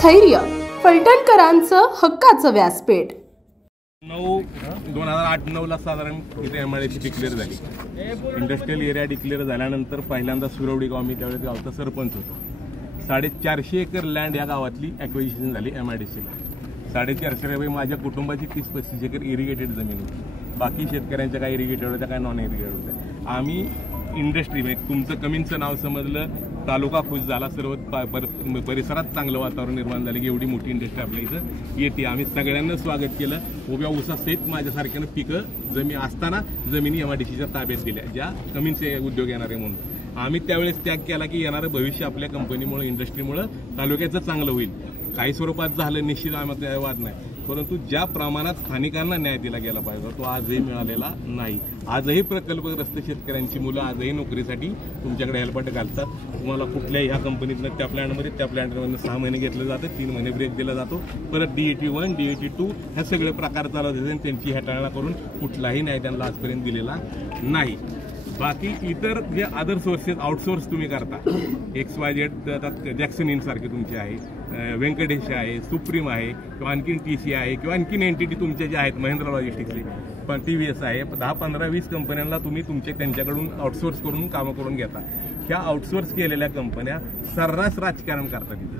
स्थैर्य फलटणकरांचं हक्काचं व्यासपीठ। 2008-9 साधारण इथे एमआयडीसी डिक्लेअर झाली। इंडस्ट्रियल एरिया डिक्लेअर झाल्यानंतर पहिल्यांदा सुरवडी गाव, मी त्यावेळेस गावचा सरपंच होतो। 450 एकर लँड या गावातली ॲक्विजिशन झाली एमआयडीसीला। 450 माझ्या कुटुंबाची 30-35 एकर इरिगेटेड जमीन होती। बाकी शेतकऱ्यांच्या काय इरिगेटेड होत्या, काय नॉन इरिगेटेड होत्या। आम्ही इंडस्ट्री म्हणजे तुमचं कमींचं नाव समजलं, तालुका खुश झाला, सर्व परिसरात चांगलं वातावरण निर्माण झालं की एवढी मोठी इंडस्ट्री आपल्या इथं येते। आम्ही सगळ्यांना स्वागत केलं। उभ्या ऊसासहित माझ्यासारख्यानं पिकं जमीन असताना जमिनी एमआयडीसीच्या ताब्यात दिल्या, ज्या कमींचे उद्योग येणारे म्हणून। आम्ही त्यावेळेस त्याग केला की येणारं भविष्य आपल्या कंपनीमुळे, इंडस्ट्रीमुळे तालुक्याचं चांगलं होईल। काही स्वरूपात झालं निश्चित, आम्हाला वाद नाही, परंतु ज्या प्रमाणात स्थानिकांना न्याय दिला गेला पाहिजे तो आजही मिळालेला नाही। आजही प्रकल्पग्रस्त शेतकऱ्यांची मुलं आजही नोकरीसाठी तुमच्याकडे हेल्पट घालतात। तुम्हाला कुठल्याही ह्या कंपनीतनं त्या प्लॅनमध्ये, त्या प्लॅनमधनं 6 महिने घेतलं जातं, 3 महिने ब्रेक दिला जातो, परत DAT1 DAT2 हे सगळे प्रकार चालत होते। त्यांची हेटाळणा करून कुठलाही न्याय त्यांना आजपर्यंत दिलेला नाही। बाकी इतर जे अदर सोर्सेस आउटसोर्स तुम्ही करता, XYZ जॅक्सन इन सारखे तुमचे आहे, व्यंकटेश आहे, सुप्रीम आहे, किंवा आणखीन TC आहे, किंवा आणखीन एनटीटी तुमचे जे आहेत महिंद्रा लॉजिस्टिक्सचे, पण TVS आहे, 10, 15, 20 कंपन्यांना तुम्ही त्यांच्याकडून आउटसोर्स करून कामं करून घेता। ह्या आउटसोर्स केलेल्या कंपन्या सर्रास राजकारण करतात तिथं।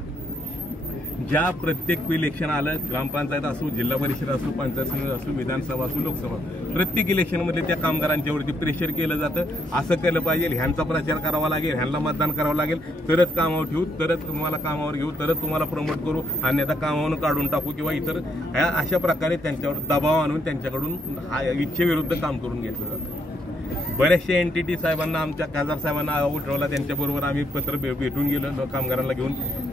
ज्या प्रत्येक इलेक्शन आलं, ग्रामपंचायत असो, जिल्हा परिषद असो, पंचायत समिती असो, विधानसभा असो, लोकसभा, प्रत्येक इलेक्शनमध्ये त्या कामगारांच्यावरती प्रेशर केलं जातं। असं केलं पाहिजे, ह्यांचा प्रचार करावा लागेल, ह्यांना मतदान करावं लागेल, तरच कामावर ठेवू, तरच तुम्हाला कामावर घेऊ, तरच तुम्हाला प्रमोट करू, अन्यथा कामावरून काढून टाकू, किंवा इतर अशा प्रकारे त्यांच्यावर दबाव आणून त्यांच्याकडून इच्छेविरुद्ध काम करून घेतलं जातं। बऱ्याचशा एनटीटी साहेबांना, आमच्या खासदार साहेबांना उठवला, त्यांच्याबरोबर आम्ही पत्र भेटून गेलो कामगारांना घेऊन।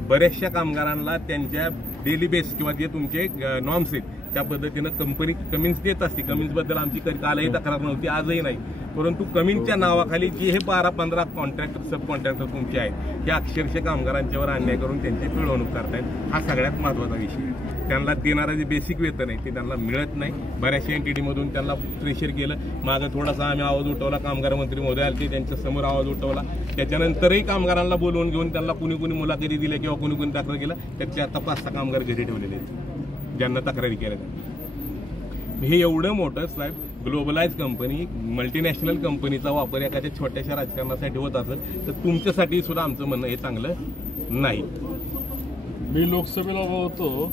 बऱ्याचशा कामगारांना त्यांच्या डेली बेस किंवा जे तुमचे नॉर्म्स आहेत त्या पद्धतीनं कंपनी कमिन्स देत असते। कमिन्सबद्दल आमची कालही तक्रार नव्हती, आजही नाही, परंतु कमिन्सच्या नावाखाली जे हे 12-15 कॉन्ट्रॅक्टर, सब कॉन्ट्रॅक्टर तुमचे आहेत, हे अक्षरशः कामगारांच्यावर अन्याय करून त्यांची पिळवणूक करतायत। हा सगळ्यात महत्त्वाचा विषय आहे। त्यांना देणारं जे बेसिक वेतन आहे ते त्यांना मिळत नाही। बऱ्याचशा एनटीटीमधून त्यांना प्रेशर केलं। मागं थोडासा आम्ही आवाज उठवला, कामगार मंत्री महोदय आले, त्यांच्या समोर आवाज उठवला। त्याच्यानंतरही कामगारांना बोलवून घेऊन त्यांना कुणी मुलाखती दिल्या किंवा कुणी तक्रार केला, त्याचे आता 5-6 कामगार घरी ठेवलेले आहेत ज्यांना तक्रारी केल्या। हे एवढं मोठं साहेब ग्लोबलाइज कंपनी, मल्टीनॅशनल कंपनीचा वापर एखाद्या छोट्याशा राजकारणासाठी होत असेल तर तुमच्यासाठी सुद्धा आमचं म्हणणं हे चांगलं नाही। मी लोकसभेला होतो,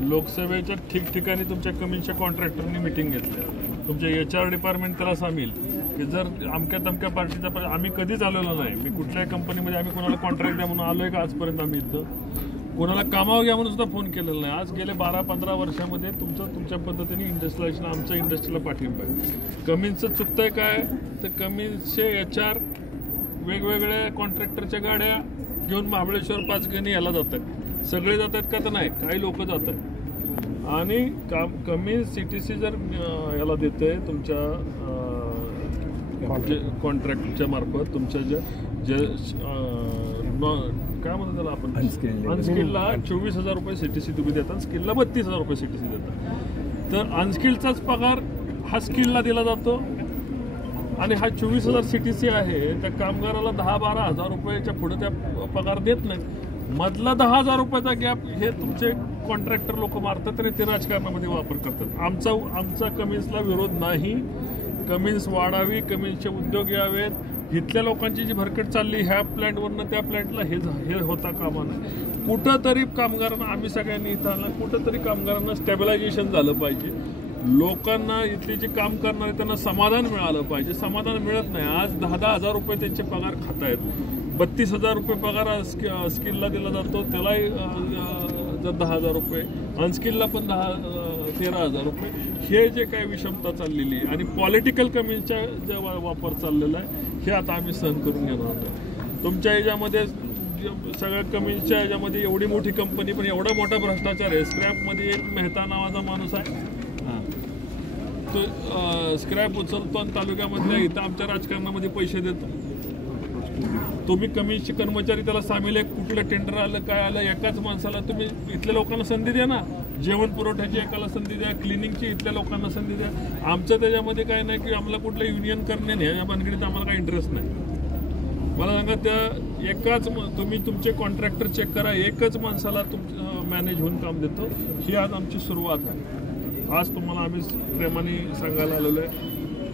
लोकसभेच्या ठिकठिकाणी तुमच्या कमिशनच्या कॉन्ट्रॅक्टरनी मिटिंग घेतल्या, तुमच्या HR डिपार्टमेंट त्याला सामील, की जर अमक्या तमक्या पार्टीचा आम्ही कधीच आलेलो नाही। मी कुठल्याही कंपनीमध्ये आम्ही कोणाला कॉन्ट्रॅक्ट द्या म्हणून आलोय का आजपर्यंत? आम्ही इथं कोणाला कामावर घ्या म्हणून सुद्धा फोन केलेला नाही। आज गेले 12-15 वर्षामध्ये तुमच्या पद्धतीने इंडस्ट्रियलायझेशन, आमच्या इंडस्ट्रीला पाठिंबा आहे। कमिन्सचं चुकतंय काय तर कमिन्सचे HR वेगवेगळ्या कॉन्ट्रॅक्टरच्या गाड्या घेऊन महाबळेश्वर, पाचगणी याला जातात। सगळे जात आहेत का तर नाही, काही लोक जात आहेत। आणि कमिन्स CTC जर याला देते तुमच्या कॉन्ट्रॅक्टच्या मार्फत, तुमच्या काय म्हणतो त्याला आपण, अनस्किलला 24,000 रुपये CTC तुम्ही देता, स्किलला 32,000 रुपये CTC देता। तर अनस्किलचाच पगार हा स्किलला दिला जातो, आणि हा 24,000 CTC आहे त्या कामगाराला 10-12 हजार रुपयाच्या पुढे त्या पगार देत नाही। मधला 10,000 रुपयाचा गॅप हे तुमचे कॉन्ट्रॅक्टर लोक मारतात आणि ते राजकारणामध्ये वापर करतात। आमचा कमिन्सला विरोध नाही। कमिन्स वाढावी, कमिन्सचे उद्योग यावेत, इथल्या लोकांची जी भरकट चालली ह्या प्लॅन्टवरनं त्या प्लॅन्टला हे होता कामा नये। कुठंतरी कामगारांना, आम्ही सगळ्यांनी इथं आलं, कुठंतरी कामगारांना स्टॅबिलायझेशन झालं पाहिजे। लोकांना इथली जे काम करणारे त्यांना समाधान मिळालं पाहिजे। समाधान मिळत नाही। आज 10-10 हजार रुपये त्यांचे पगार खातायत। 32,000 रुपये पगार स्किलला दिला जातो, त्यालाही जर 10,000 रुपये, अनस्किलला पण 13,000 रुपये। हे जे काय विषमता चाललेली आहे आणि पॉलिटिकल कमिन्सचा जे वापर चाललेला आहे हे आता आम्ही सहन करून घेणार नाही। तुमच्या याच्यामध्ये सगळ्या कमिन्सच्या याच्यामध्ये एवढी मोठी कंपनी पण एवढा मोठा भ्रष्टाचार आहे। स्क्रॅपमध्ये एक मेहता नावाचा माणूस आहे, तो स्क्रॅप उचलतो आणि तालुक्यामधल्या इथं आमच्या राजकारणामध्ये पैसे देतो। तुम्ही कमिशनचे कर्मचारी त्याला सामील आहे, कुठलं टेंडर आलं काय आलं, एकाच माणसाला तुम्ही इथल्या लोकांना संधी द्या ना। जेवण पुरवठ्याची एकाला संधी द्या, क्लिनिंगची इथल्या लोकांना संधी द्या। आमचं त्याच्यामध्ये काय नाही की आम्हाला कुठलं युनियन करणे नाही, या भानगडीत आम्हाला काही इंटरेस्ट नाही। मला सांगा त्या एकाच तुम्ही तुमचे कॉन्ट्रॅक्टर चेक करा, एकच माणसाला मॅनेज होऊन काम देतो. ही आज आमची सुरुवात आहे. आज तुम्हाला आम्ही प्रेमाने सांगायला आलेलो आहे.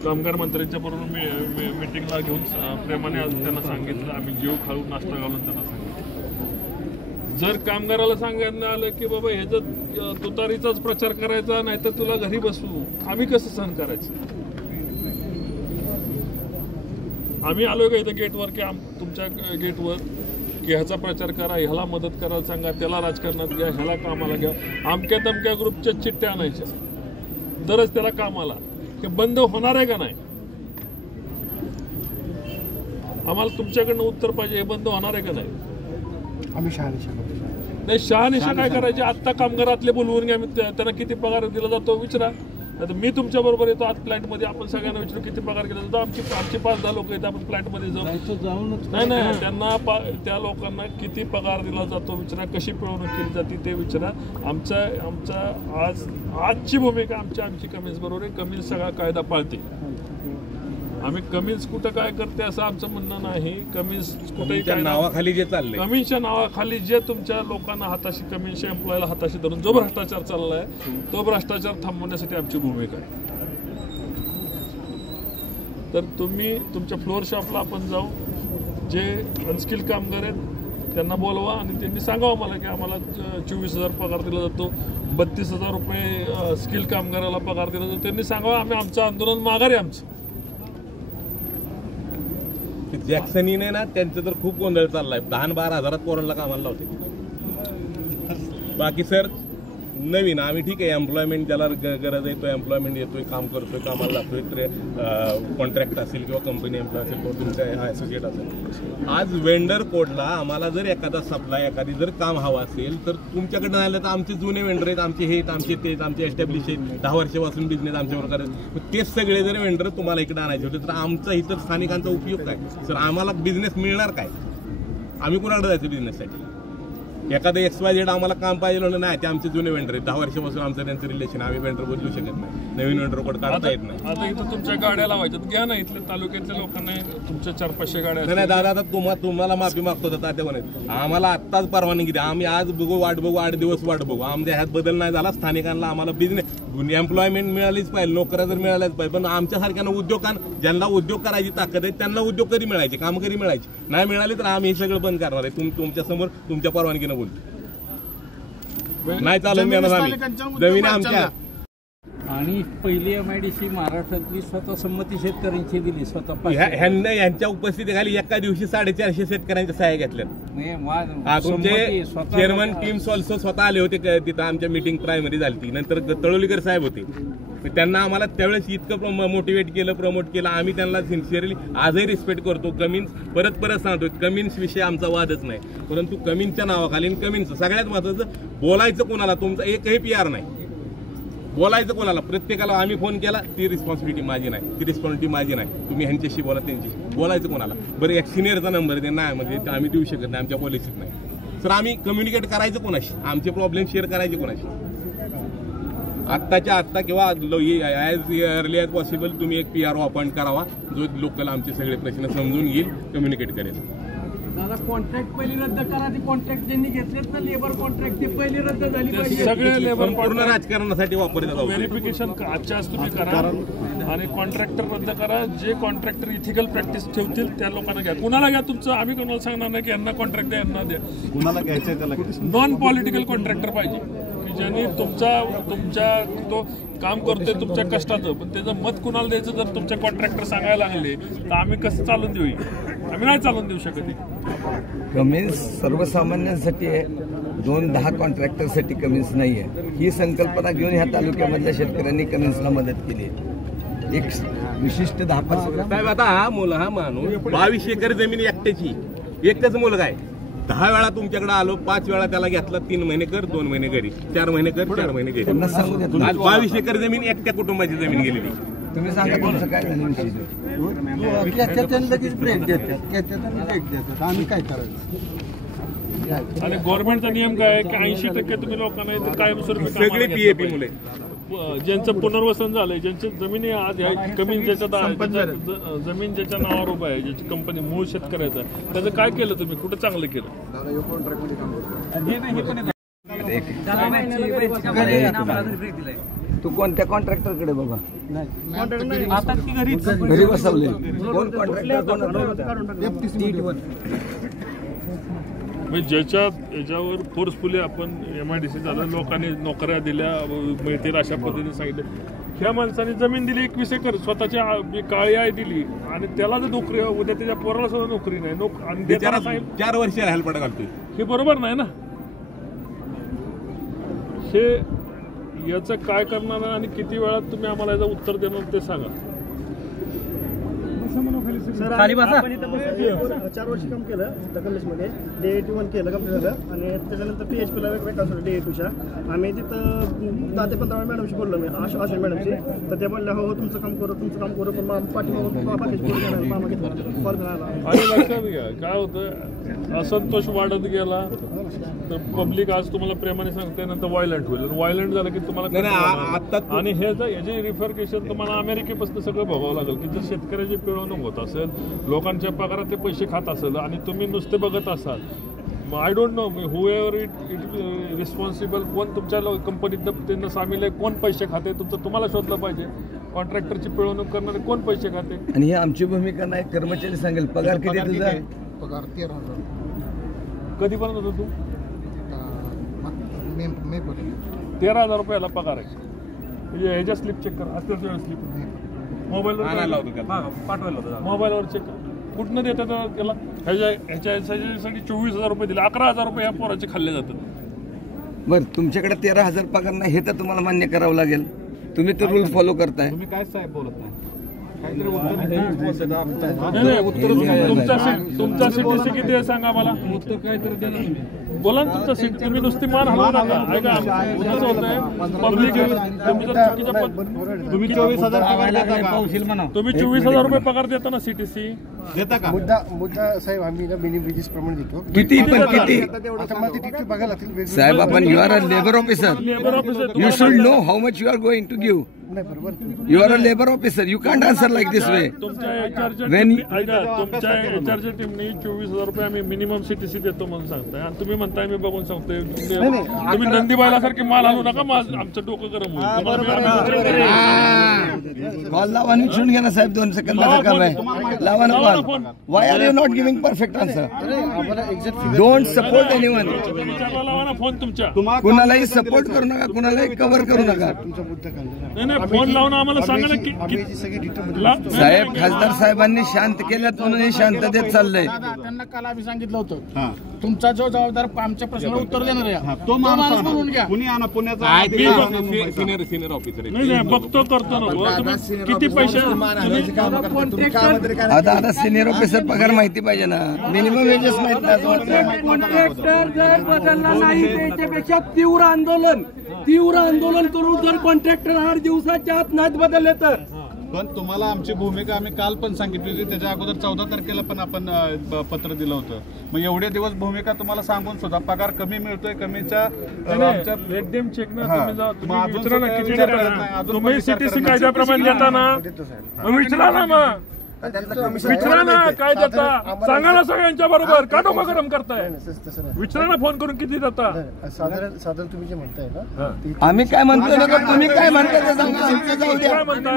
कामगार मंत्र्यांच्या बरोबर मीटिंगला घेऊन प्रेमाने आज त्यांना सांगितलं, आम्ही जेव खाऊन नाश्ता घालून त्यांना सांगितलं. जर कामगाराला सांगायला आलं की बाबा ह्याचा तुतारीचाच प्रचार करायचा, नाही तर तुला घरी बसू, आम्ही कसं सहन करायचं? आम्ही आलो का इथं गेटवर की तुमच्या गेटवर की ह्याचा प्रचार करा, ह्याला मदत करायला सांगा, त्याला राजकारणात घ्या, ह्याला कामाला घ्या, अमक्या तमक्या ग्रुपच्या चिठ्ठ्या आणायच्या तरच त्याला कामाला. हे बंद होणार आहे का नाही? आम्हाला तुमच्याकडनं उत्तर पाहिजे. हे बंद होणार आहे का नाही? आम्ही शहानिशा नाही, शहानिशा काय करायचे? आत्ता कामगारातले बोलवून घ्या, त्यांना किती पगार दिला जातो विचारा. आता मी तुमच्या बरोबर येतो आज प्लांटमध्ये, आपण सगळ्यांना विचारू किती पगार केला जातो. आमचे 5-10 लोक येतात, आपण प्लांटमध्ये जाऊ. नाही त्यांना त्या लोकांना किती पगार दिला जातो विचारा, कशी पिळवणूक केली जाते ते विचारा. आमच्या आजची भूमिका आमची कमिन्स बरोबर आहे. कमिन्स सगळा कायदा पाळते. आम्ही कमिन्स कुठं काय करते असं आमचं म्हणणं नाही. कमिन्स कुठेही नावाखाली जे चाललंय, कमिन्सच्या नावाखाली जे तुमच्या लोकांना हाताशी, कमिन्सच्या एम्प्लॉयला हाताशी धरून जो भ्रष्टाचार चाललाय तो भ्रष्टाचार थांबवण्यासाठी आमची भूमिका आहे. तर तुम्ही तुमच्या फ्लोअर शॉपला आपण जाऊ, जे अनस्किल कामगार आहेत त्यांना बोलवा आणि त्यांनी सांगावं मला की आम्हाला 24,000 पगार दिला जातो, 32,000 रुपये स्किल कामगाराला पगार दिला जातो. त्यांनी सांगावं आम्ही आमचं आंदोलन माघार आहे आमचं. जॅक्सनीने ना त्यांचं तर खूप गोंधळ चाललाय. 10-12 हजारात पोरांना कामाला लावते. बाकी सर नवीन आम्ही ठीक आहे, एम्प्लॉयमेंट ज्याला गरज आहे तो एम्प्लॉयमेंट येतोय, काम करतोय, कामाला लागतोय. कॉन्ट्रॅक्ट असेल किंवा कंपनी एम्प्लॉय असेल किंवा तुमच्या असोसिएट असेल. आज वेंडर कोडला आम्हाला जर एखादा सप्लाय, एखादी जर काम हवं असेल तर तुमच्याकडनं आलं तर आमचे जुने वेंडर आहेत, आमचे हे आहेत, आमचे तेच, आमचे एस्टॅब्लिश आहेत, 10 वर्षापासून बिझनेस आमच्यावर करत. तेच सगळे जर वेंडर तुम्हाला इकडे आणायचे होते तर आमचा इतर स्थानिकांचा उपयोग काय सर? आम्हाला बिझनेस मिळणार काय? आम्ही कुणाकडे जायचं बिझनेससाठी? एखादं XYZ आम्हाला काम पाहिजे म्हणून नाही, ते आमचे जुने वेंडर आहेत, 10 वर्षापासून आमचं त्यांचं रिलेशन. आम्ही वेंडर बदलू शकत नाही, नवीन वेंडर कोड काढता येत नाही. आता इथं तुमच्या गाड्या लावायच्यात, घ्या ना इथल्या तालुक्यातल्या लोकांना तुमच्या 400-500 गाड्या. नाही दादा, आता तुम्हाला माफी मागतो तात्या म्हणायचं, आम्हाला आत्ताच परवानगी द्या, आम्ही आज बघू, वाट बघू, 8 दिवस वाट बघू. आमच्या ह्यात बदल नाही झाला. स्थानिकांना आम्हाला बिझनेस एम्प्लॉयमेंट मिळालीच पाहिजे, नोकऱ्या जर मिळाल्याच पाहिजे. पण आमच्यासारख्यांना उद्योगांना, ज्यांना उद्योग करायची ताकद आहे त्यांना उद्योग कधी मिळायचे, काम कधी मिळायचे. नाही मिळाले तर आम्ही हे सगळं बंद करणार आहे. तुमच्या समोर तुमच्या परवानगीनं बोलतो. नाही चालून देणार आम्ही, जमिनी आमच्या. आणि पहिली MIDC महाराष्ट्रातली स्वतः संमती शेतकऱ्यांची दिली, स्वतः यांच्या उपस्थितीखाली एका दिवशी 450 शेतकऱ्यांच्या सह्या घेतल्या. तुमचे चेअरमन टीम ऑल्सो स्वतः आले होते तिथं. आमच्या मीटिंग प्रायमरी झाली, नंतर तळोलीकर साहेब होते. त्यांना आम्हाला त्यावेळेस इतकं मोटिवेट केलं, प्रमोट केलं. आम्ही त्यांना सिन्सिअरली आजही रिस्पेक्ट करतो. कमिन्स परत सांगतो, कमिन्स विषय आमचा वादच नाही, परंतु कमिन्सच्या नावाखाली कमिन्स सगळ्यात महत्वाचं बोलायचं कोणाला. तुमचा एकही PR नाही, बोलायचं कोणाला. प्रत्येकाला आम्ही फोन केला, ती रिस्पॉन्सिबिलिटी माझी नाही, ती रिस्पॉन्सिबिलिटी माझी नाही. तुम्ही ह्यांच्याशी बोला, त्यांच्याशी बोलायचं कोणाला. बरं, एक सिनियरचा नंबर आहे नाही म्हणजे आम्ही देऊ शकत नाही, आमच्या पॉलिसीत नाही. सर आम्ही कम्युनिकेट करायचं कोणाशी, आमचे प्रॉब्लेम शेअर करायचे कोणाशी. आत्ताच्या आत्ता किंवा ॲज अर्ली ॲज पॉसिबल तुम्ही एक PR अपॉइंट करावा, जो लोकल आमचे सगळे प्रश्न समजून घेईल, कम्युनिकेट करेल. दादा कॉन्ट्रॅक्ट पहिली रद्द करा. ते कॉन्ट्रॅक्ट ज्यांनी घेतलेत ना लेबर कॉन्ट्रॅक्ट, ते पहिली रद्द झाली पाहिजे. सगळे लेबर पूर्ण राजकारणासाठी वापरले जातात. व्हेरिफिकेशन आजच्या आज तुम्ही करा आणि कॉन्ट्रॅक्टर रद्द करा. जे कॉन्ट्रॅक्टर इथिकल प्रॅक्टिस ठेवतील त्या लोकांना घ्या. कुणाला घ्या तुमचं, आम्ही कोणाला सांगणार नाही की यांना कॉन्ट्रॅक्ट द्या, यांना द्या. कुणाला घ्यायचं त्याला नॉन पॉलिटिकल कॉन्ट्रॅक्टर पाहिजे की ज्यांनी तुमच्या तो काम करतोय तुमच्या कष्टाचं, पण त्याचं मत कुणाला द्यायचं जर तुमच्या कॉन्ट्रॅक्टर सांगायला लागले तर आम्ही कसं चालून देऊ? आम्ही नाही चालून देऊ शकत. कमिन्स सर्वसामान्यांसाठी आहे, 2-10 कॉन्ट्रॅक्टरसाठी कमिन्स नाही आहे. ही संकल्पना घेऊन ह्या तालुक्यामधल्या शेतकऱ्यांनी कमिन्सला मदत केली. एक विशिष्ट 10-15 साहेब, आता हा माणूस 22 एकर जमीन एकट्याची, एकच मुलगा आहे. 10 वेळा तुमच्याकडे आलो, 5 वेळा त्याला घेतला. 3 महिने कर, 2 महिने घरी, 4 महिने कर, 4 महिने घरी. 22 एकर जमीन एकट्या कुटुंबाची जमीन गेलेली. तुम्ही सांगा तुमचं काय झालं विषय? लगेच ब्रेक देतात, आम्ही काय करायचं? आणि गव्हर्नमेंटचा नियम काय आहे की 80% तुम्ही लोकांना कायमस्वरूपी सगळे PAP मुले ज्यांचं पुनर्वसन झालंय, ज्यांच्या जमिनी आज कमी जमीन ज्याच्या नावावर उभं आहे, ज्याची कंपनी मूळ शेतकऱ्याचं आहे, त्याचं काय केलं तुम्ही? कुठं चांगलं केलं? तू कोणत्या कॉन्ट्रॅक्टरकडे बाबा घरी बसवले? कोण कॉन्ट्रॅक्टर? याच्यावर फोर्सफुली आपण MIDC झालं, लोकांनी नोकऱ्या दिल्या मिळतील अशा पद्धतीने सांगितलं. ह्या माणसाने जमीन दिली 21 एकर, स्वतःची काळी आई दिली, आणि त्याला जर नोकरी, उद्या त्याच्या पोराला सुद्धा नोकरी नाही, आणि 4 वर्ष राहायला पडा घालतोय. हे बरोबर नाही ना. हे याचं काय करणार आणि किती वेळात तुम्ही आम्हाला याचं उत्तर देणार ते सांगा. 4 वर्ष काम केलं कॉलेजमध्ये, DA-1 केलं कंप्लीट झालं, आणि त्याच्यानंतर PHPला वेगवेगळ्या DA-2च्या आम्ही तिथं 10 ते 15 मॅडमशी बोललो मी, आशा मॅडमशी. तर ते बोलल्या हो तुमचं काम करू पण आणि लक्षात घ्या काय होतं, असंतोष वाढत गेला तर पब्लिक आज तुम्हाला प्रेमाने सांगते, नंतर व्हायलंट होईल. व्हायलंट झालं की तुम्हाला, आणि याचे रिफरकेशन तुम्हाला अमेरिकेपासून सगळं भोगावं लागेल की जर शेतकऱ्याची पिळवणूक होत असेल, लोकांच्या पगारात ते पैसे खात असेल, आणि तुम्ही नुसते बघत असाल. I don't know who ever it responsible, कोण तुमच्या कंपनीत त्यांना सामील आहे, कोण पैसे खाते, तुम्हाला शोधलं पाहिजे. कॉन्ट्रॅक्टरची पिळवणूक करणारे कोण पैसे खाते? आणि ही आमची भूमिका नाही, कर्मचारी सांगेल. पगार किती तुझा? पगार 13,000. कधीपर्यंत होतो तू? 13,000 रुपयाला पगार आहे. ह्याच्या स्लिप चेक कर, असल्या स्लिप मोबाईलवर चेक कर. कुठनं देतात त्याला? ह्याच्यासाठी 24,000 रुपये दिले, 11,000 रुपये ह्या पोराचे खाल्ले जातात. बरं, तुमच्याकडे 13,000 पगार नाही हे तर तुम्हाला मान्य करावं लागेल. तुम्ही तर रूल फॉलो करताय. तुम्ही काय साहेब बोलत नाही? तुमचा CTC किती आहे सांगा मला. बोला ना तुमचा सीट. तुम्ही नुसती मान हलवू नका. ऐका, कसं होतंय पब्लिक, तुम्ही जर चुकीच्या तुम्ही 24,000 पगार देता का? तुम्ही 24,000 रुपये पगार देता ना CTC देता का? मुद्दा साहेब आम्ही मिनिमम वेजेस प्रमाणे देतो. किती पण किती आता मला तिथे बघायला लागतील साहेब. आपण you are a labour officer, you should know how much you are going to give. You are a labor officer. You can't answer like this way. तुमच्या HRच्या टीमने 24,000 रुपये आम्ही मिनिमम CTC देतो म्हणून सांगताय, आणि तुम्ही म्हणताय मी बघून सांगतोय. तुम्ही नंदीबाईलासारखे माल आणू नका, आमचं डोकं गरम होईल. कॉल लावा आणि विचारून घ्या ना साहेब, 2 सेकंदाचा काम आहे. लावा ना call. Why are you not giving perfect answer? Don't support anyone. लावा ना फोन तुमच्या. कुणालाही सपोर्ट करू नका, कुणालाही कव्हर करू नका. नाही फोन लावून आम्हाला सांगा ना. साहेब, खासदार साहेबांनी शांत केलं म्हणून शांततेत चाललंय. त्यांना काल आम्ही सांगितलं होतं तुमचा जो जबाबदार आमच्या प्रश्नाला उत्तर देणार आहे तो माणूस म्हणून घ्या. कुणी आणा पुण्याचा सिनियर ऑफिसर. नाही बघतो करतो ना. किती पैसे आता सिनियर ऑफिसर पगार माहिती पाहिजे ना, मिनिमम वेजेस माहित नाही. कॉन्ट्रॅक्टर जर बदलला नाही त्याच्यापेक्षा तीव्र आंदोलन करून जर कॉन्ट्रॅक्टर 8 दिवसाच्या आत नाहीत बदलले तर. पण तुम्हाला आमची भूमिका आम्ही काल पण सांगितली होती, त्याच्या अगोदर 14 तारखेला पण आपण पत्र दिलं होतं. मग एवढे दिवस भूमिका तुम्हाला सांगून सुद्धा पगार कमी मिळतोय. कमीच्या एकदम चेक ना तुम्ही CTC कायद्याप्रमाणे देता ना, विचारा ना. मग विचारा ना काय देता, सांगा ना सगळ्यांच्या बरोबर. का डोकं गरम करताय? विचारा ना फोन करून किती देता. साधारण तुम्ही जे म्हणताय ना, आम्ही काय म्हणतो ना, तुम्ही काय म्हणता ते सांगा. काय म्हणता?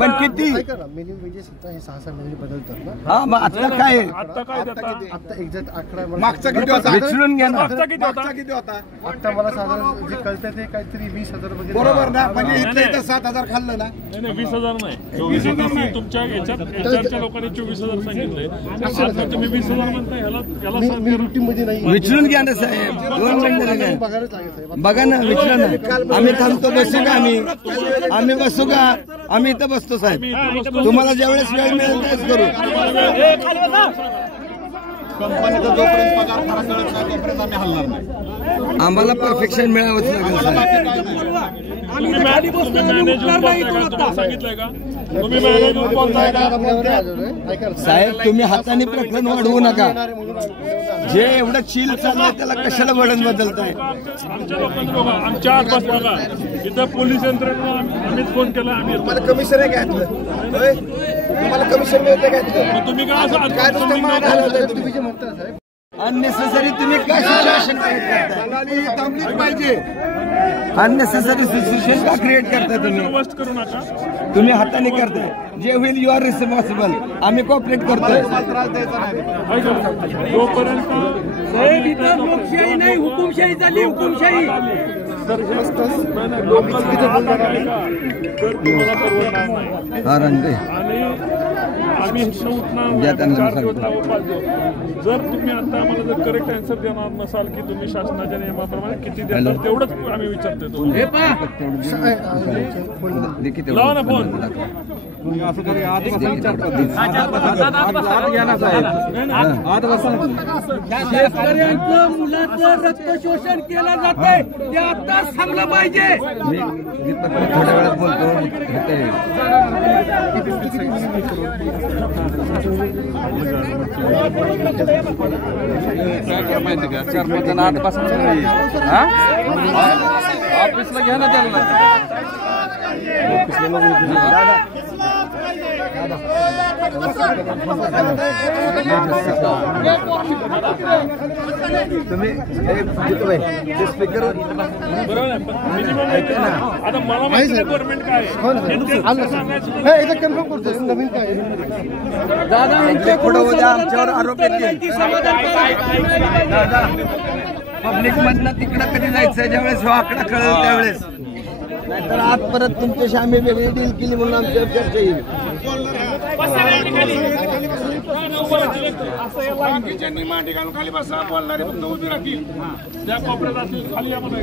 पण किती? मिनिमम वेजेस हे 6 महिने बदलतात ना. हा, मग आता काय आता एक्झॅक्ट आकडा मागचा किती होता? विचारून घ्या ना. मागचा किती होता? आता मला साधारण जे कळतंय ते काहीतरी 20,000 वगैरे. बरोबर ना, म्हणजे इथं 7,000 खाल्लं ना. नाही 20,000 नाही. तुमच्या HRच्या लोकांनी 24,000 सांगितलंय. आता तुम्ही 20,000 म्हणताय. मी रुटीनमध्ये नाही. विचारून घ्या ना साहेब, 2 मिनिटं बघा ना, विचारा ना. आम्ही थांबतो, बसू का? आम्ही बसू का? आम्ही इथं बसतो साहेब. तुम्हाला ज्यावेळेस वेळ मिळेल तेच करू. कंपनीचा जोपर्यंत पगार खरा कळत नाही तोपर्यंत आम्ही हलणार नाही. आम्हाला परफेक्शन मिळावंच लागेल आम्हाला साहेब. बाकी काय नाही. आम्ही खाली बसलो, आम्ही उठणार नाही इथून आता. सांगितलंय का तुम्ही मॅनेज बोलताय का? साहेब तुम्ही हाताने प्रकरण वाढवू नका. जे एवढं चिल चाललंय त्याला कशाला वळण बदलताय? आमच्या लोकांना बघा, आमच्या आसपास बघा, इथं पोलीस यंत्रणा आम्हीच फोन केला. आम्ही कमिशन आहे घातलं, तुम्हाला कमिशन मिळतं घातलं. मग तुम्ही काय असं काय नुसतं मान हलवताय तुम्ही? जे म्हणता साहेब अननेसेसरी तुम्ही काय सिच्युएशन क्रिएट करताय? थांबलीच पाहिजे. अननेसेसरी सिच्युएशन का क्रिएट करताय तुम्ही? गोष्ट करू नका. तुम्ही हाताने करताय. जे होईल यू आर रिस्पॉन्सिबल. आम्ही कॉपरेट करतोय. जोपर्यंत साहेब इथं लोकशाही नाही, हुकुमशाही झाली, हुकुमशाही. तर तुम्हाला परवडणार नाही. हा रणबे आणि आम्ही इथनं द्या त्यांना उठणार 4 दिवस लागू पाहिजे. जर तुम्ही आता आम्हाला जर करेक्ट आन्सर देणार नसाल की तुम्ही शासनाच्या नियमाप्रमाणे किती देणार तेवढंच आम्ही विचारतोय. लावा ना फोन. शेतकऱ्यांचं मुलाचं रक्त शोषण केलं जातंय, ते आताच थांबलं पाहिजे. मी थोड्या वेळात बोलतो. माहिती का 4-5 जण आजपासून ऑफिसला घ्या ना त्याला. तुम्ही स्पीकर आता मला माहिती नाही गव्हर्नमेंट काय एकदा कन्फर्म करतो नवीन काय दादा पुढे उद्या आमच्यावर आरोप येतील. दादा पब्लिक मधनं तिकडं कधी जायचं ज्यावेळेस हा आकडा कळेल त्यावेळेस. नाहीतर आज परत तुमच्याशी आम्ही वेगळी डील केली म्हणून आमच्यावर चर्चा येईल. खाली बसा, बोलणारे फक्त उभी राहतील. त्या कोपऱ्यात असतील खाली या म्हणा.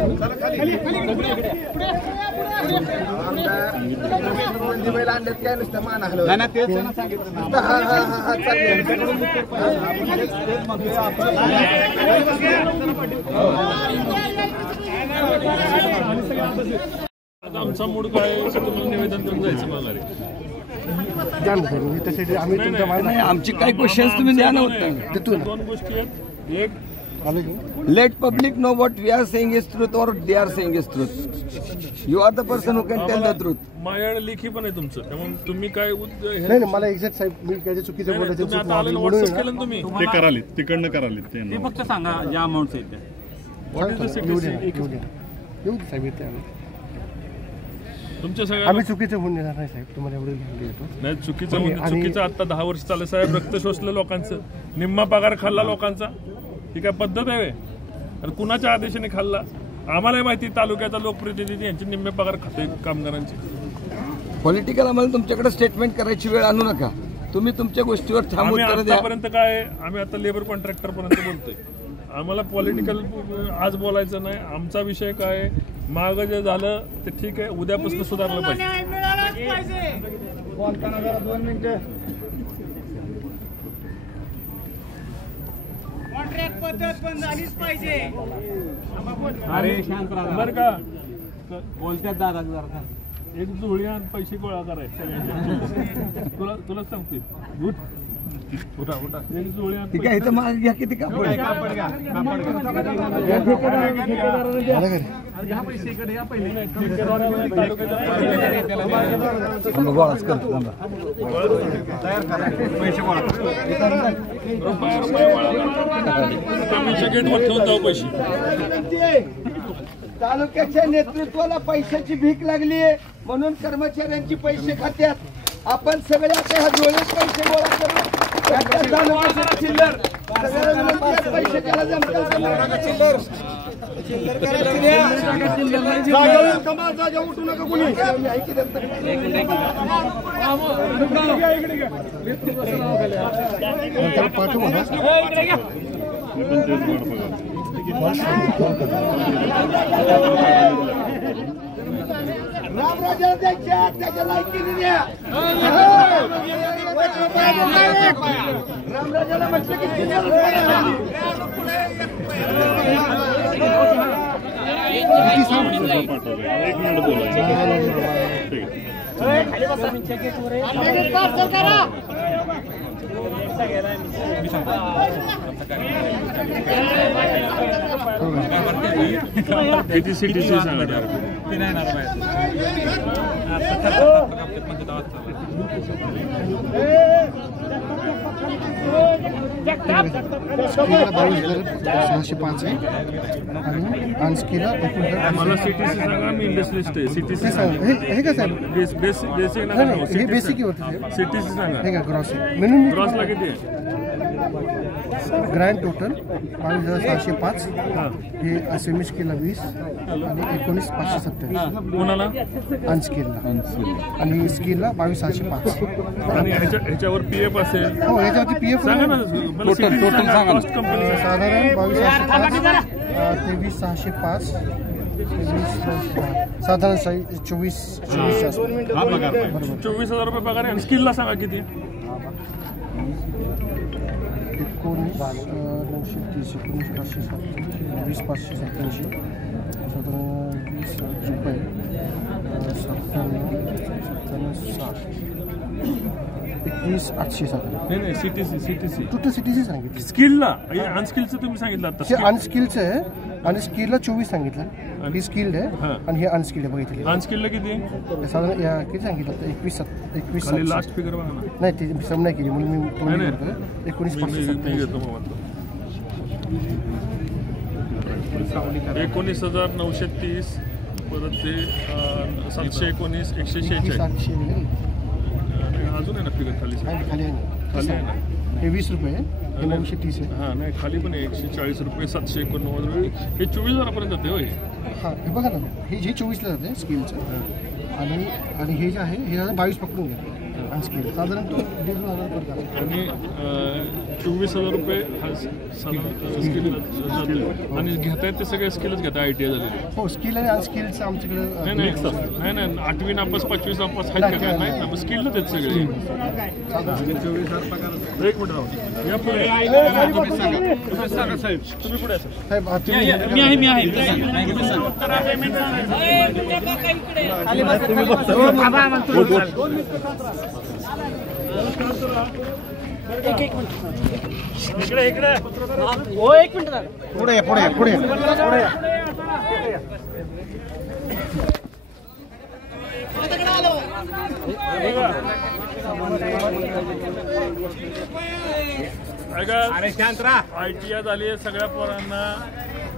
काय नुसतं मान आता आमचा मूड काय आहे तुम्हाला निवेदन देऊन जायचं मला. आम्ही तुमच्या नाही. आमची काही क्वेश्चन्स तुम्ही द्या नव्हतं. 2 गोष्टी आहेत. एक, Let public know what we are saying is truth or they are saying is truth. You are the person who can tell the truth. माझ्याकडे लेखी पण आहे तुमचं, त्यामुळे तुम्ही काय नाही मला एक्झॅक्ट साहेब मी काय चुकीचं बोलायचं तुम्ही आता आलेलं व्हॉट्सअप केलं ना तुम्ही. ते करालीत तिकडनं करालीत ते फक्त सांगा ज्या अमाऊंट आहेत त्या. व्हॉट इज द येऊ साहेब येते तुमच्या सगळ्या आम्ही चुकीचं होऊन देणार नाही साहेब. तुम्हाला एवढं येतो नाही चुकीचं आता 10 वर्ष चाललं साहेब. रक्त शोषलं लोकांचं, निम्मा पगार खाल्ला लोकांचा. ही काय पद्धत आहे? आणि कुणाच्या आदेशाने खाल्ला आम्हालाही माहिती. तालुक्याचा लोकप्रतिनिधी यांचे निम्मे पगार खाते कामगारांचे. पॉलिटिकल आम्हाला तुमच्याकडे स्टेटमेंट करायची वेळ आणू नका. तुम्ही तुमच्या गोष्टीवर ठाम उत्तर द्या. आतापर्यंत काय आम्ही आता लेबर कॉन्ट्रॅक्टर पर्यंत बोलतोय. आम्हाला पॉलिटिकल आज बोलायचं नाही. आमचा विषय काय मागं जे झालं ते ठीक आहे, उद्यापासून सुधारलं पाहिजे. पद्धत पण झालीच पाहिजे. अरे बरं का बोलत्यात दादा जरा एक जुळी आणि पैसे गोळा करायचे तुला सांगते. उठा उठा एक जुळी आणि ठीक आहे. इथं माग घ्या किती कापड पैसे इकडे या पहिले. गोळाच करतो. पैसे गोळा गेटवर ठेवून जाऊ पैसे. तालुक्याच्या नेतृत्वाला पैशाची भीक लागली आहे म्हणून कर्मचाऱ्यांची पैसे खात्यात. आपण सगळे आता ह्या जोडीत पैसे गोळा करू. चिल्लर पैसे त्याला जमतात. उठू नका कुणी पाठवू मला. रामराजाला द्यायच्या त्याच्या लायकीने द्या. रामराजाला म्हटलं की किती सीटीसी सांगा $22,605 आहे आणि अनस्किला मला सीटीसी सांगा. मी इंडस्ट्रियलिस्ट आहे. सीटीसी हे का साहेब हे बेसिक सीटीसी सांगा. हे का ग्रॉस मिनिमम क्रॉसला किती आहे? Grand total 22,605. हे सेमी स्केलला 20 आणि 19,527 कोणाला? अनस्केलला आणि स्केलला 22,605. आणि ह्याच्यावर पीएफ असेल. हो याच्यावरती पीएफ सांगा ना. टोटल सांगा. साधारण 22,605 23,605 साधारण 24 24,000 रुपये पगार आहे. आणि स्किलला सांगा किती? 19,930 19,587 20,587 साधारण 20 रुपये 21,800 साधारण. नाही सीटीसी टोटल सीटीसी सांगितलं. स्किलला. अनस्किलचं तुम्ही सांगितलं आता. हे अनस्किलचं आहे आणि स्किलला 24 सांगितलं. ही स्किल्ड आहे आणि हे अनस्किल्ड आहे. बघितलं अनस्किलला किती? साधारण किती सांगितलं? 21 लास्ट फिगर बघा ना. नाही ते सम नाही केली म्हणून मी 19,930 परत ते 719 146 अजून आहे ना फिगर खाली? खाली आहे ना. हे 20 रुपये आहे. 930 आहे. हां नाही खाली पण आहे 140 रुपये 789 रुपये. हे 24,000पर्यंत जाते होय. हां हे बघा ना हे 24ला जाते स्किलचं आणि हे जे आहे हे 22 पकडून घ्या आणि स्किल साधारण 1,500 पडतात. आणि 24,000 रुपये स्किल जाते. आणि घेतायत ते सगळे स्किलच घेतात ITI झालेले. हो स्किल आणि अनस्किलचं आमच्याकडे नाही 8वी नापास 5वी नापास आहेत का नाही ना स्किलच आहेत सगळे. 24,000 पगार. एक मिनिट राहू या पुढे सांगा साहेब. तुम्ही पुढे साहेब मी आहे इकडे हो एक मिनिट पुढे ITI झाली आहे सगळ्या पोरांना.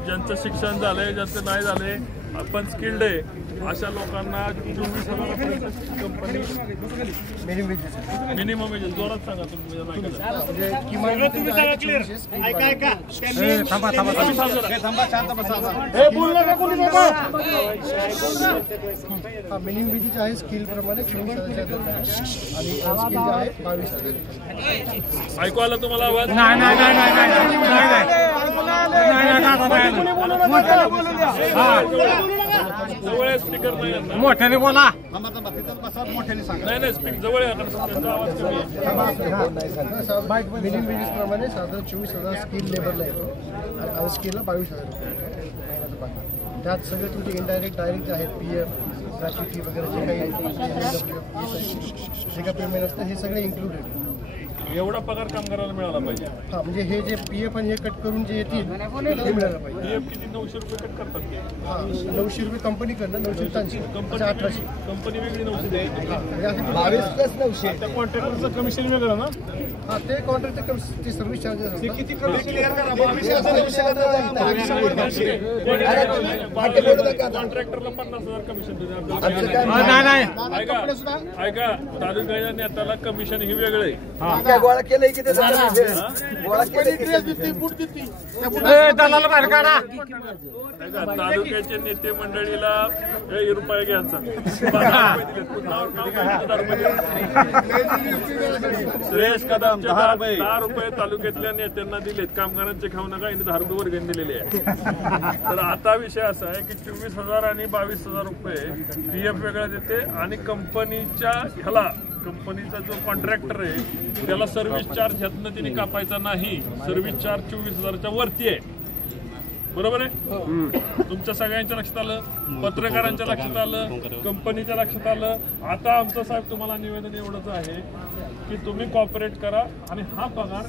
ज्यांचं शिक्षण झालंय ज्यांचं नाही झालंय आपण स्किल्ड आहे अशा लोकांना 24,000 कंपनी मिनिमम वेजेस जोरात सांगा तुम्ही. मिनिमम वेजेस आहे स्किल प्रमाणे 24,000 आणि अनस्किल जे आहे 22,000. ऐकू आलं तुम्हाला आवाज? जवळ स्पीकर नाही मोठ्याने बोला. नाही स्पीकर जवळ मिनिमम वेजेस प्रमाणे साधारण 24,000 स्किल लेबरला येतो आणि अनस्किलला 22,000 रुपये. त्यात सगळे तुमचे इनडायरेक्ट डायरेक्ट आहेत PF ग्रॅच्युटी वगैरे जे काही जे काही पेमेंट असतं हे सगळे इन्क्लुडेड. एवढा पगार कामगाराला मिळाला पाहिजे. हा म्हणजे हे जे PF आणि हे कट करून जे येतील ते मिळालं पाहिजे. PF किती 900 रुपये कट करतात ते. हा 900 रुपये कंपनीकडनं 980 कंपनी 1800 कंपनी वेगळी 900 द्यायची. 22+900 त्या कॉन्ट्रॅक्टरचं कमिशन वेगळं ना. हा ते कॉन्ट्रॅक्टर ते सर्व्हिस चार्जेस किती कॉन्ट्रॅक्टरला 50,000 कमिशन ऐका तालुक्याच्या नेत्याला कमिशन ही वेगळं आहे. गोळा केलंय की तालुक्याच्या नेते मंडळीला रुपये घ्यायचा सुरेश कदमचे 10 रुपये तालुक्यातल्या नेत्यांना दिलेत, कामगारांचे खाऊ नका, यांनी 10 रुपये वर्गणी दिलेले आहे. तर आता विषय असा आहे की 24,000 आणि 22,000 रुपये पीएफ वेगळा देते आणि कंपनीच्या कंपनीचा जो कॉन्ट्रॅक्टर आहे त्याला सर्व्हिस चार्ज ह्यातनं तिने कापायचा नाही. सर्व्हिस चार्ज 24,000च्या वरती आहे. बरोबर आहे? तुमच्या सगळ्यांच्या लक्षात आलं, पत्रकारांच्या लक्षात आलं, कंपनीच्या लक्षात आलं. आता आमचं साहेब तुम्हाला निवेदन एवढंच आहे की तुम्ही कॉपरेट करा आणि हा पगार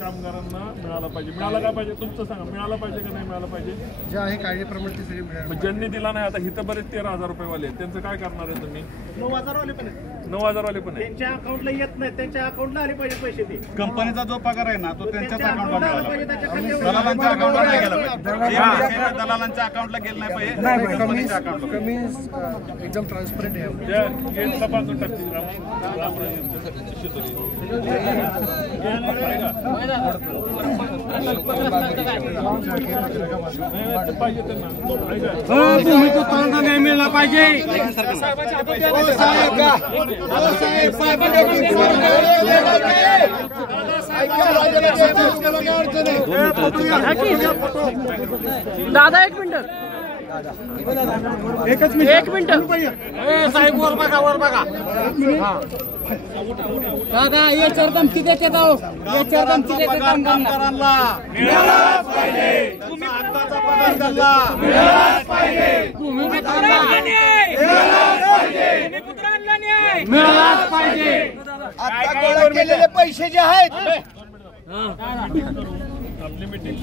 कामगारांना मिळाला पाहिजे. मिळाला काय पाहिजे तुमचं सांगा, मिळाला पाहिजे का नाही मिळाला पाहिजे? जे आहे कायद्याप्रमाणे सगळे मिळाले. ज्यांनी दिला नाही, आता इथं बरेच 13,000 रुपयेवाले आहेत, त्यांचं काय करणार आहे तुम्ही? 9,000 वाले पण आहेत. 9,000 वाले पण आहे, त्यांच्या अकाउंटला येत नाही, त्यांच्या अकाउंटला आले पाहिजे पैसे. ते कंपनीचा जो पगार आहे ना तो त्यांच्याच अकाउंटला मिळाला पाहिजे. त्याच्या खात्यावर दलालांच्या अकाउंटला नाही गेला पाहिजे. दलालांच्या अकाउंटला गेलं नाही पाहिजे, कंपनीच्या अकाउंटला. कमी एकदम ट्रान्सपरंट आहे. त्या गेटला बांधून टाकतील पाहिजे त्यांना. नाही मिळला पाहिजे. दादा एक मिनिट साहेब वर बघा दादा ये चरदम किती देते जाऊ ये चरदम किती देते कामगारांना मिळालाच पाहिजे. तुम्ही हक्काचा पगार द्याला मिळालाच पाहिजे. भूमिपुत्रांना मिळालाच पाहिजे. भूमिपुत्रांना न्याय मिळालाच पाहिजे. आता गोळा केलेले पैसे जे आहेत आपली मीटिंग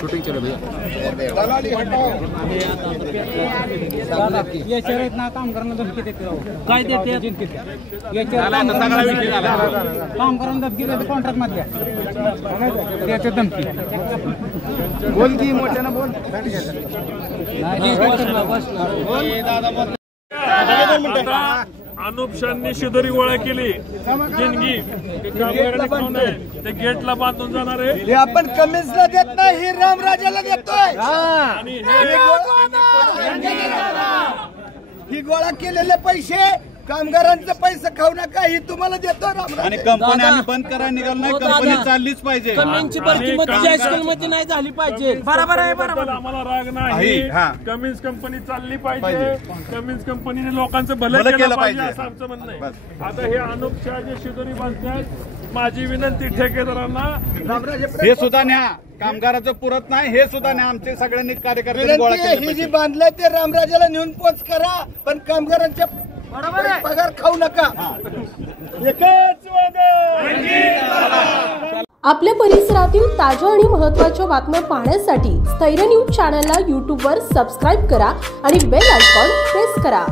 शूटिंग चलो भैया ये शर्यत ना काम करना धमकी देते काय देते काम करून धमकी देते कॉन्ट्रॅक्ट मधल्या देते धमकी बोल की मोठ्यानं बोल. अनुप शांनी शिदोरी गोळा केली जिंदगी ते गेटला बांधून जाणार आहे. आपण कमिन्सला देत नाही, हे रामराजाला देतोय. आणि ही गोळा केलेले पैसे कामगारांचे पैसे खाऊ नका, ही तुम्हाला देतो. आणि कंपनी आम्ही बंद करायला निघालो नाही, कंपनी चाललीच पाहिजे. मध्ये नाही झाली पाहिजे. बरोबर आहे, बरोबर. आम्हाला राग नाही, कमिन्स कंपनी चालली पाहिजे, कमिन्स कंपनीने लोकांचं भलं केलं पाहिजे असं आमचं म्हणणं आहे. आता हे अनुप शाह जे शिदोरी बांधतात, माझी विनंती ठेकेदारांना हे सुद्धा न्या, कामगाराचं पुरत नाही हे सुद्धा न्या. आमचे सगळ्यांनी कार्यकर्ते गोळा केले. हे जे बांधलंय ते रामराजाला नेऊन पोच करा, पण कामगारांच्या पगार खाऊ नका. आपल्या परिसरातील ताज्या आणि महत्त्वाच्या बातम्या पाहण्यासाठी स्थैर्य न्यूज चॅनलला यूट्यूबवर सबस्क्राईब करा आणि बेल आयकॉन प्रेस करा.